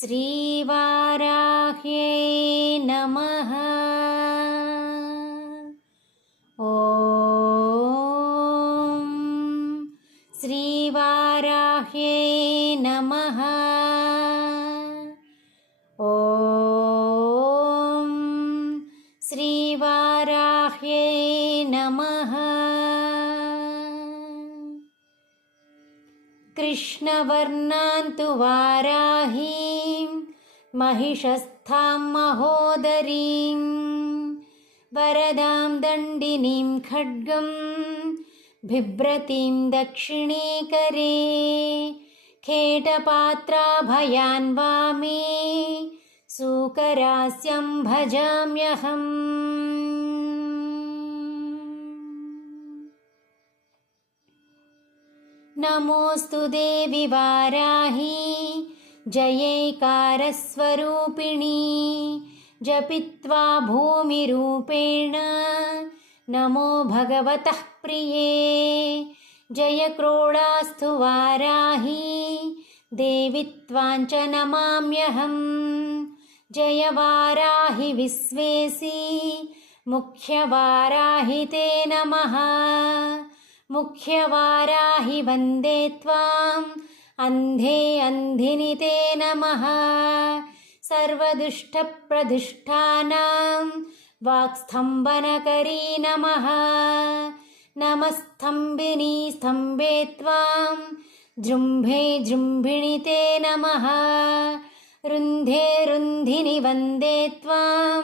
श्रीवाराह्यै नमः। ॐ श्रीवाराह्यै नमः। ॐ श्रीवाराह्यै नमः। कृष्णवर्णान्तु वाराहीं महिषस्थां महोदरीं वरदां दण्डिनीं खड्गं बिभ्रतीं दक्षिणे करे खेटपात्राभयान् वामे सूकरास्यं भजाम्यहम्। नमोऽस्तु देवि वाराही जयैकारस्वरूपिणी जपित्वा भूमिरूपेण नमो भगवतः प्रिये। जय क्रोडास्तु वाराही देवि त्वां च नमाम्यहम्। जय वाराहि विश्वेसी मुख्यवाराहि ते नमः। मुख्यवाराहि वन्दे त्वाम् अन्धे अन्धिनि ते नमः। सर्वदुष्टप्रदुष्टानां वाक्स्तम्भनकरी नमः। नमस्तम्भिनी स्तम्भे त्वां जृम्भे जृम्भिणि ते नमः। रुन्धे रुन्धिनि वन्दे त्वां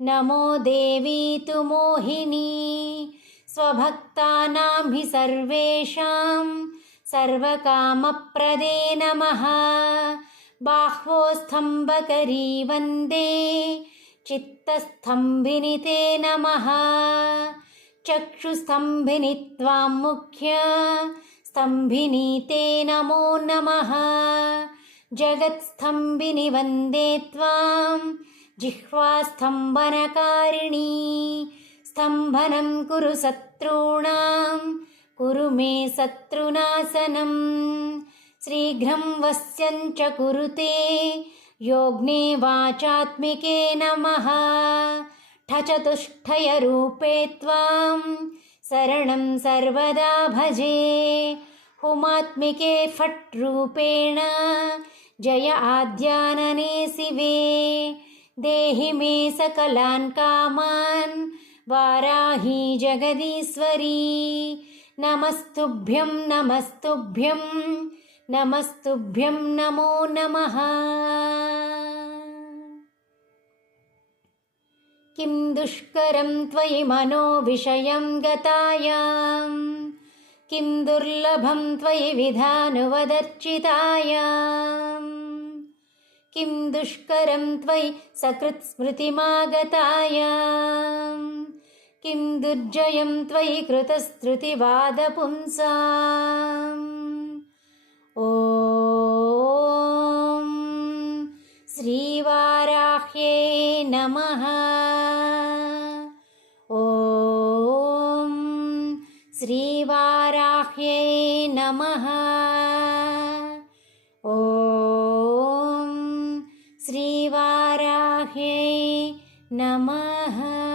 नमो देवी तु मोहिनी। स्वभक्तानां हि सर्वेषां सर्वकामप्रदे नमः। बाह्वोस्तम्भकरी वन्दे चित्तस्तम्भिनि ते नमः। चक्षुस्तम्भिनि त्वां मुख्य स्तम्भिनि ते नमो नमः। जगत्स्तम्भिनि वन्दे त्वां जिह्वास्तम्भनकारिणी। स्तम्भनं कुरु शत्रूणां कुरु मे शत्रुनाशनम्। शीघ्रं वश्यं च कुरुते योग्ने वाचात्मिके नमः। ठचतुष्टयरूपे त्वां शरणं सर्वदा भजे। हुमात्मिके फट् रूपेण जय आद्यानने शिवे। देहि मे सकलान् कामान् वाराही जगदीश्वरी। नमस्तुभ्यं नमस्तुभ्यं नमस्तुभ्यं नमो नमः। किं दुष्करं त्वयि मनोविषयं गतायां किं दुर्लभं त्वयि विधानुवदर्चितायां। किं दुष्करं त्वयि सकृत्स्मृतिमागतायां किं दुर्जयं त्वयि कृतस्तुतिवादपुंसाम्। ॐ श्रीवाराह्यै नमः। ॐ श्रीवाराह्यै नमः। ॐ श्रीवाराह्यै नमः।